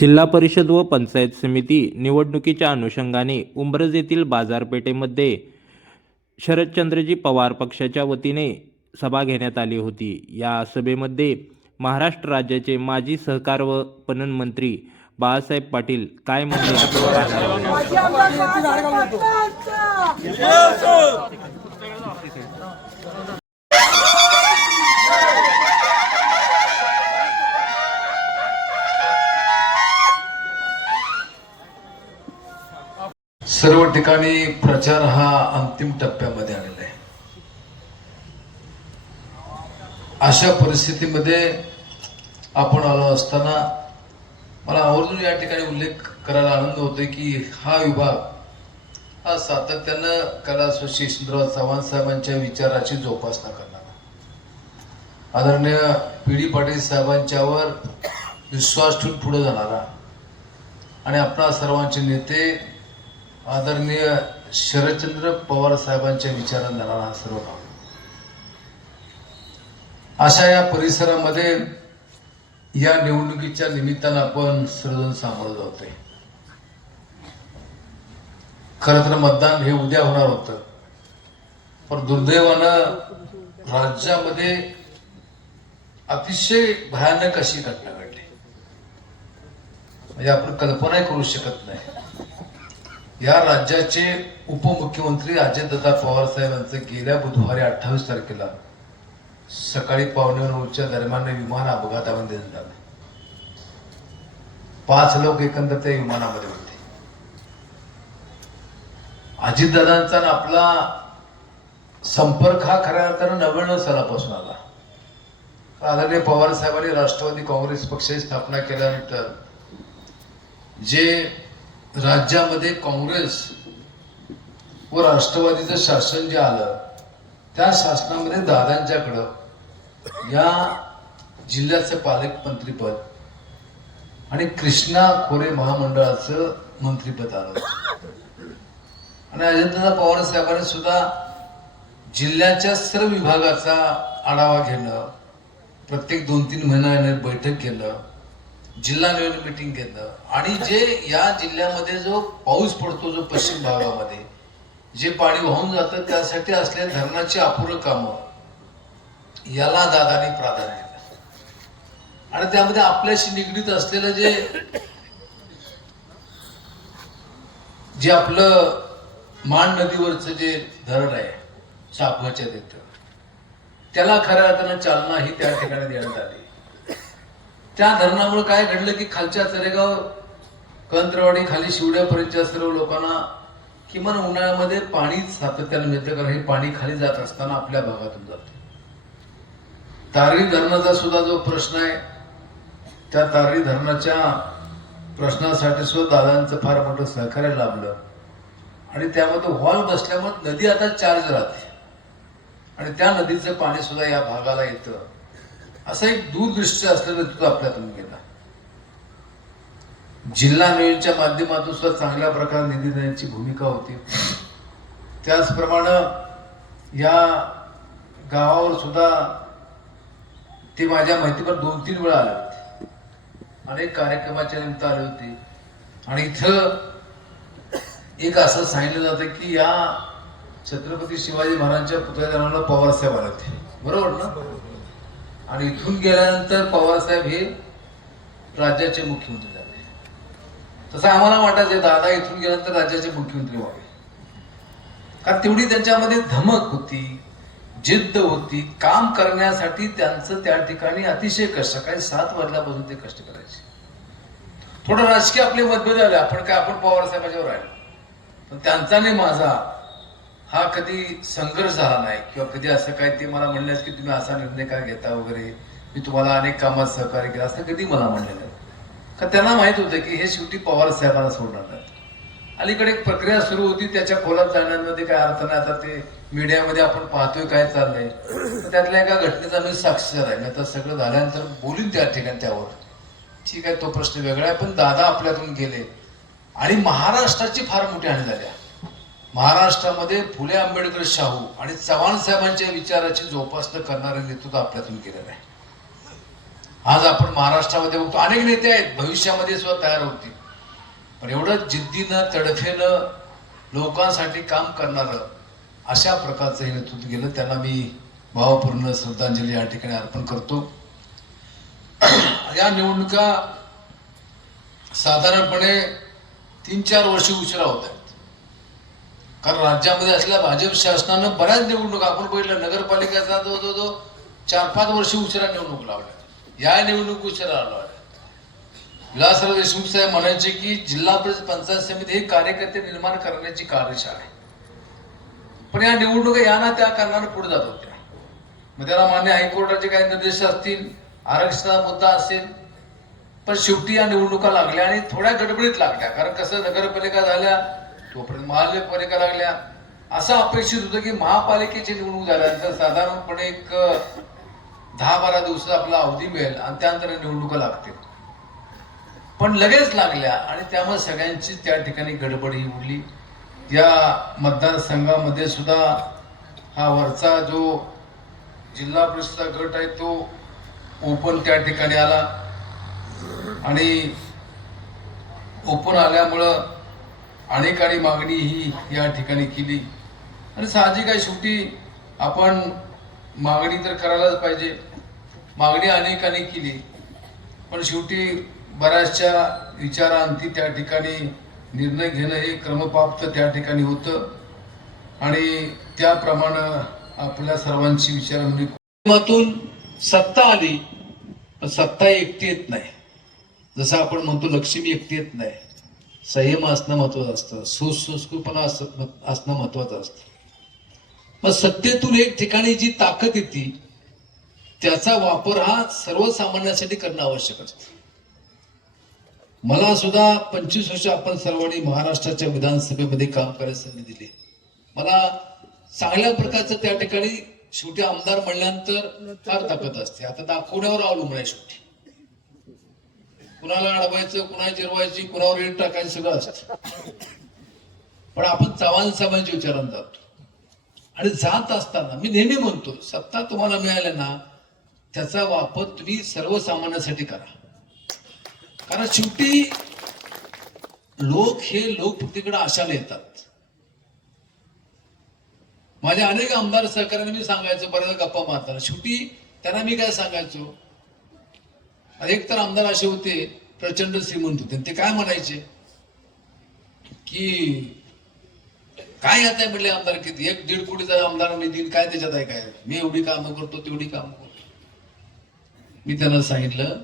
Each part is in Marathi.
जिल्हा परिषद व पंचायत समिती निवडणुकीच्या अनुषंगाने उंब्रज येथील बाजारपेठेमध्ये शरदचंद्रजी पवार पक्षाच्या वतीने सभा घेण्यात आली होती। या सभेमध्ये महाराष्ट्र राज्याचे माजी सहकार व पणन मंत्री बाळासाहेब पाटील काय म्हणले आपण पाहणार आहोत। सर्व ठिकाणी प्रचार हा अंतिम टप्प्यामध्ये आलेला आहे। अशा परिस्थितीमध्ये आपण आलो असताना मला आवर्जून या ठिकाणी उल्लेख करायला आनंद होतोय की हा विभाग हा सातत्यानं कला यशवंतराव चव्हाण साहेबांच्या विचाराची जोपासना करणारा, आदरणीय पी.डी. पाटील साहेबांच्यावर विश्वास ठेवून पुढे जाणारा आणि आपणा सर्वांचे नेते आदरणीय शरदचंद्र पवार साहेबांच्या विचारांना जाणारा हा सर्व भाग। अशा या परिसरामध्ये या निवडणुकीच्या निमित्तानं आपण सर्वजण सामोरं जातोय। खरं तर मतदान हे उद्या होणार होतं, पण दुर्दैवानं राज्यामध्ये अतिशय भयानक अशी घटना घडली, म्हणजे आपण कल्पनाही करू शकत नाही। या राज्याचे उपमुख्यमंत्री अजितदादा पवार साहेब यांचं गेल्या बुधवारी 28 तारखेला सकाळी 8:45च्या दरम्यान विमान अपघातामध्ये निधन झालं। 5 लोक एकंदर त्या विमानामध्ये होते। अजितदादांचा आपला संपर्क हा खऱ्या अर्थानं 99 सालापासून आला। आदरणीय पवार साहेबांनी राष्ट्रवादी काँग्रेस पक्षाची स्थापना केल्यानंतर जे राज्यामध्ये काँग्रेस व राष्ट्रवादीचं शासन जे आलं, त्या शासनामध्ये दादांच्याकडं या जिल्ह्याचं पालकमंत्रीपद आणि कृष्णा खोरे महामंडळाचं मंत्रीपद आलं आणि अजितदादा पवार साहेबांनी सुद्धा जिल्ह्याच्या सर्व विभागाचा आढावा घेणं, प्रत्येक 2-3 महिन्याने बैठक घेणं, जिल्हा लेवल मीटिंग घेणं आणि जे या जिल्ह्यामध्ये जो पाऊस पडतो, जो पश्चिम भागामध्ये जे पाणी वाहून जातं, त्यासाठी असलेल्या धरणाची अपूर्ण कामं याला दादांनी प्राधान्य दिलं आणि त्यामध्ये आपल्याशी निगडीत असलेलं जे आपलं मान नदीवरचं जे धरण आहे चाफाच्या तिथं, त्याला खऱ्या अर्थानं चालना ही त्या ठिकाणी देण्यात आली। त्या धरणामुळे काय घडलं की खालच्या तरेगाव कंत्रवाडी खाली शिवड्यापर्यंतच्या सर्व लोकांना किमान उन्हाळ्यामध्ये पाणी सातत्यानं मिळतं, कारण हे पाणी खाली जात असताना आपल्या भागातून जाते। तारळी धरणाचा सुद्धा जो प्रश्न आहे, त्या तारळी धरणाच्या प्रश्नासाठी सुद्धा दादांचं फार मोठं सहकार्य लाभलं आणि त्यामध्ये हॉल बसल्यामुळे नदी आता चार्ज राहते आणि त्या नदीचं पाणी सुद्धा या भागाला येतं। असं एक दूरदृष्टी असलेलं तुझं आपल्यातून गेला। जिल्हा नियोजनच्या माध्यमातून सुद्धा चांगल्या प्रकारे निधी देण्याची भूमिका होती। त्याचप्रमाणे या गावावर सुद्धा ते माझ्या माहितीवर 2-3 वेळा आले होते, अनेक कार्यक्रमाच्या निमित्त आले होते आणि इथं एक असं सांगितलं जातं की या छत्रपती शिवाजी महाराजांच्या पुतळ्याला पवार साहेब आले होते, बरोबर ना? आणि इथून गेल्यानंतर पवार साहेब हे राज्याचे मुख्यमंत्री झाले। तसं आम्हाला वाटायचं दादा इथून गेल्यानंतर राज्याचे मुख्यमंत्री व्हावे, कारण तेवढी त्यांच्यामध्ये धमक होती, जिद्द होती, काम करण्यासाठी त्यांचं त्या ठिकाणी अतिशय कष्ट, सकाळी 7 वाजल्यापासून ते कष्ट करायचे। थोडं राजकीय आपले मतभेद आले, आपण पवार साहेबांच्यावर राहिलो, पण त्यांचा आणि माझा हा कधी संघर्ष झाला नाही किंवा कधी असं काय ते मला म्हणलेस की तुम्ही असा निर्णय काय घेता वगैरे, मी तुम्हाला अनेक कामात सहकार्य केलं, असं कधी मला म्हणलेलं नाही, कारण त्यांना माहित होतं की हे शेवटी पवार साहेबांना सोडणार नाही। अलीकडे एक प्रक्रिया सुरू होती, त्याच्या खोलात जाण्यामध्ये काय अर्थ नाही। आता ते मीडियामध्ये आपण पाहतोय काय चाललंय, त्यातल्या एका घटनेचा मी साक्षीदार आहे। आता सगळं झाल्यानंतर बोलून त्या ठिकाणी त्यावर, ठीक आहे, तो प्रश्न वेगळा आहे, पण दादा आपल्यातून गेले आणि महाराष्ट्राची फार मोठी हानी झाली। महाराष्ट्रामध्ये फुले आंबेडकर शाहू आणि चव्हाण साहेबांच्या विचाराची जोपासना करणारे नेतृत्व आपल्यातून केलेलं आहे। आज आपण महाराष्ट्रामध्ये बघतो अनेक नेते आहेत, भविष्यामध्ये सुद्धा तयार होतील, पण एवढं जिद्दीनं तडफेनं लोकांसाठी काम करणारं अशा प्रकारचं हे नेतृत्व गेलं. त्यांना मी भावपूर्ण श्रद्धांजली या ठिकाणी अर्पण करतो. या निवडणुका साधारणपणे 3-4 वर्ष उशिरा होत आहेत, कारण राज्यामध्ये असल्या भाजप शासनानं बऱ्याच निवडणुका आपण बघितलं, नगरपालिकेचा जो 4-5 वर्ष उशिरा निवडणूक लावल्या. या निवडणूक उशिरा लावल्या. विलासराव देशमुख साहेब म्हणायचे की जिल्हा परिषद पंचायत समिती हे कार्यकर्ते निर्माण करण्याची कार्यशाळा आहे, पण या निवडणुका या ना त्या कारणाने पुढे जात होत्या. मग त्याला मान्य हायकोर्टाचे काही निर्देश असतील, आरक्षणाचा मुद्दा असेल, पण शेवटी या निवडणुका लागल्या आणि थोड्या गडबडीत लागल्या. कारण कसं, नगरपालिका झाल्या तोपर्यंत महानगरपालिका लागल्या. असं अपेक्षित होतं की महापालिकेची निवडणूक झाल्यानंतर साधारणपणे एक 10-12 दिवसाचा आपला अवधी मिळेल आणि त्यानंतर निवडणुका लागतील, पण लगेच लागल्या आणि त्यामुळे सगळ्यांची त्या ठिकाणी गडबड ही उडली. या मतदारसंघामध्ये सुद्धा हा वरचा जो जिल्हा परिषदचा गट आहे तो ओपन त्या ठिकाणी आला आणि ओपन आल्यामुळं अनेक मागणी ही या ठिकाणी केली आणि साहजिक आहे, शेवटी आपण मागणी तर करायलाच पाहिजे. मागणी अनेकांनी केली, पण शेवटी बऱ्याचशा विचारांती त्या ठिकाणी निर्णय घेणं हे क्रमप्राप्त त्या ठिकाणी होतं आणि त्याप्रमाणे आपल्या सर्वांची विचारांतून सत्ता आली, पण सत्ता एकटी येत नाही. जसं आपण म्हणतो लक्ष्मी एकटी येत नाही, संयम असणं महत्वाचं असतं, सुसंस्कृतपणा असणं महत्वाचं असतं. मग सत्तेतून एक ठिकाणी जी ताकद येते त्याचा वापर हा सर्वसामान्यांसाठी करणं आवश्यक असतं. मला सुद्धा 25 वर्ष आपण सर्वांनी महाराष्ट्राच्या विधानसभेमध्ये काम करायची संधी दिली. मला चांगल्या प्रकारचं त्या ठिकाणी शेवटी आमदार म्हणल्यानंतर फार ताकद असते. आता दाखवण्यावर अवलंबून आहे, शेवटी कुणाला अडवायचं, कुणाला जिरवायची, कुणावर रेट टाकायचं सगळं असतं. पण आपण चव्हाण साहेबांच्या विचारानं जातो आणि जात असताना मी नेहमी म्हणतो, सत्ता तुम्हाला मिळाल्या ना त्याचा वापर तुम्ही सर्वसामान्यांसाठी करा. कारण शेवटी लोक हे लोकप्रतिकडे आशाने येतात. माझे अनेक आमदार सहकार्याने मी सांगायचो, बऱ्याच गप्पा मारताना शेवटी त्यांना मी काय सांगायचो, एक तर आमदार असे होते प्रचंड श्रीमंत होते, ते काय म्हणायचे की काय आता म्हणले आमदार किती 1-1.5 कोटीचा आमदार निधी काय त्याच्यात आहे, काय मी एवढी कामं करतो तेवढी कामं करतो. मी त्यांना सांगितलं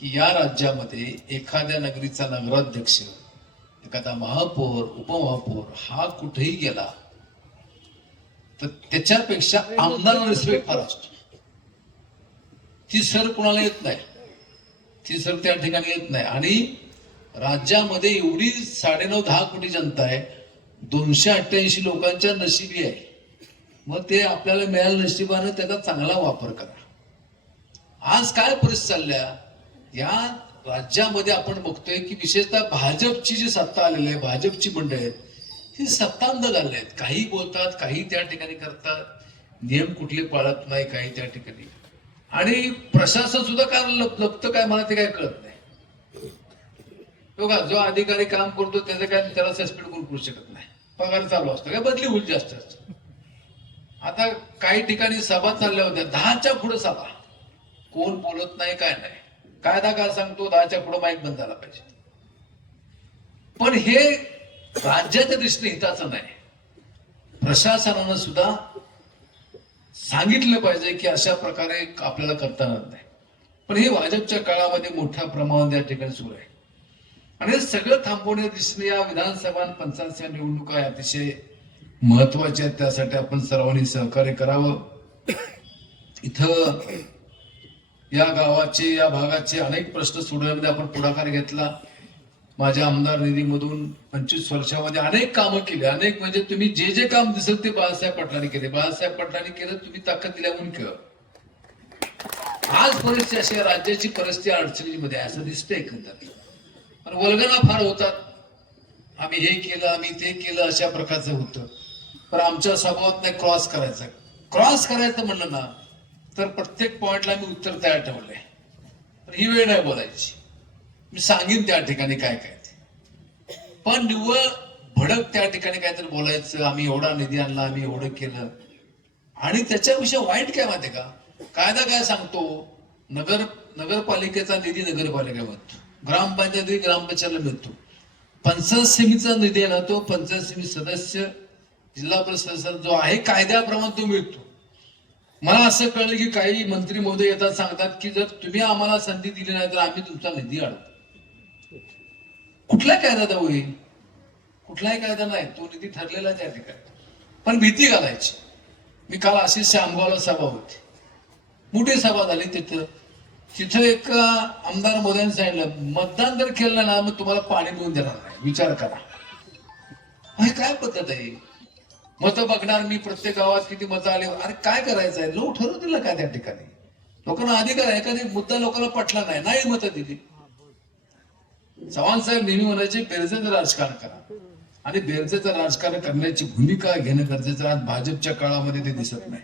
की या राज्यामध्ये एखाद्या नगरीचा नगराध्यक्ष, एखादा महापौर, उपमहापौर हा कुठेही गेला तर त्याच्यापेक्षा आमदार रिस्पेक्ट फार असतो. ती सर कुणाला येत नाही, ती सर त्या ठिकाणी येत नाही. आणि राज्यामध्ये एवढी 9.5-10 कोटी जनता आहे, 288 लोकांच्या नशिबी आहे. मग ते आपल्याला मिळालं नशिबानं त्याचा चांगला वापर करा. आज काय परिस्थिती चालल्या या राज्यामध्ये आपण बघतोय की विशेषतः भाजपची जी सत्ता आलेली आहे, भाजपची मंडळी आहेत, ही सत्तांध झाले आहेत. काही बोलतात, काही त्या ठिकाणी करतात, नियम कुठले पाळत नाही काही त्या ठिकाणी. आणि प्रशासन सुद्धा काय लपतं काय मला ते काय कळत नाही. बघा, जो अधिकारी काम करतो त्याचं काय त्याला सस्पेंड करू शकत नाही, पगार चालू असतो, काय बदली होईल जास्त. आता काही ठिकाणी सभा चालल्या होत्या, 10च्या पुढे सभा, कोण बोलत नाही काय नाही. कायदा काय सांगतो 10च्या पुढे माईक बंद झाला पाहिजे. पण हे राज्याच्या दृष्टीने हिताचं नाही. प्रशासनानं सुद्धा सांगितलं पाहिजे की अशा प्रकारे आपल्याला करता येणार नाही. पण हे भाजपच्या काळामध्ये मोठ्या प्रमाणात या ठिकाणी सुरू आहे आणि हे सगळं थांबवण्याच्या दृष्टीने या विधानसभा आणि पंचायत निवडणुका अतिशय महत्वाच्या आहेत. त्यासाठी आपण सर्वांनी सहकार्य करावं. इथं या गावाचे, या भागाचे अनेक प्रश्न सोडवण्यामध्ये आपण पुढाकार घेतला. माझ्या आमदार निधीमधून 25 वर्षामध्ये अनेक कामं केली. अनेक म्हणजे तुम्ही जे जे काम दिसेल ते बाळासाहेब पाटलांनी केले. बाळासाहेब पाटलांनी केलं, तुम्ही ताकद दिल्याहून केलं. आज परिस्थिती अशी, राज्याची परिस्थिती अडचणीमध्ये आहे असं दिसतंय एकंदर. आणि वल्गना फार होतात, आम्ही हे केलं, आम्ही ते केलं, अशा प्रकारचं होतं. पण आमच्या स्वभावात नाही क्रॉस करायचं. क्रॉस करायचं म्हणलं ना तर प्रत्येक पॉइंटला मी उत्तर तयार ठेवलंय. ही वेळ नाही बोलायची. मी सांगेन त्या ठिकाणी काय काय ते, पण निव्वळ भडक त्या ठिकाणी काहीतरी बोलायचं, आम्ही एवढा निधी आणला, आम्ही एवढं केलं. आणि त्याच्याविषयी वाईट काय माहिती का, कायदा काय सांगतो, नगरपालिकेचा निधी नगरपालिका मिळतो, ग्रामपंचायत निधी ग्रामपंचायतला मिळतो, पंचायत समितीचा निधी आहे ना तो पंचायत समिती सदस्य, जिल्हा परिषद सदस्य जो आहे कायद्याप्रमाणे तो मिळतो. मला असं कळलं की काही मंत्री महोदय येतात, सांगतात की जर तुम्ही आम्हाला संधी दिली नाही तर आम्ही तुमचा निधी अडवतो. कुठला कायदा होईल? कुठलाही कायदा नाही, तो निधी ठरलेला त्या ठिकाणी. पण भीती घालायची. मी काल अशीच शामगावला सभा होती, मोठी सभा झाली तिथं एक आमदार मोदयांनी सांगितलं, मतदान जर केलं ना मग तुम्हाला पाणी मिळून देणार नाही, विचार करा. हे काय पद्धत आहे? मतं बघणार मी, प्रत्येक गावात किती मतं आले, अरे काय करायचं आहे, लोक ठरवून दिलं काय त्या ठिकाणी. लोकांना अधिकार आहे, एखादी मुद्दा लोकांना पटला नाही मतं दिली. चव्हाण साहेब नेहमी म्हणायचे बेरजेचं राजकारण करा, आणि बेरजेचं राजकारण करण्याची भूमिका घेणं गरजेचं आज भाजपच्या काळामध्ये ते दिसत नाही.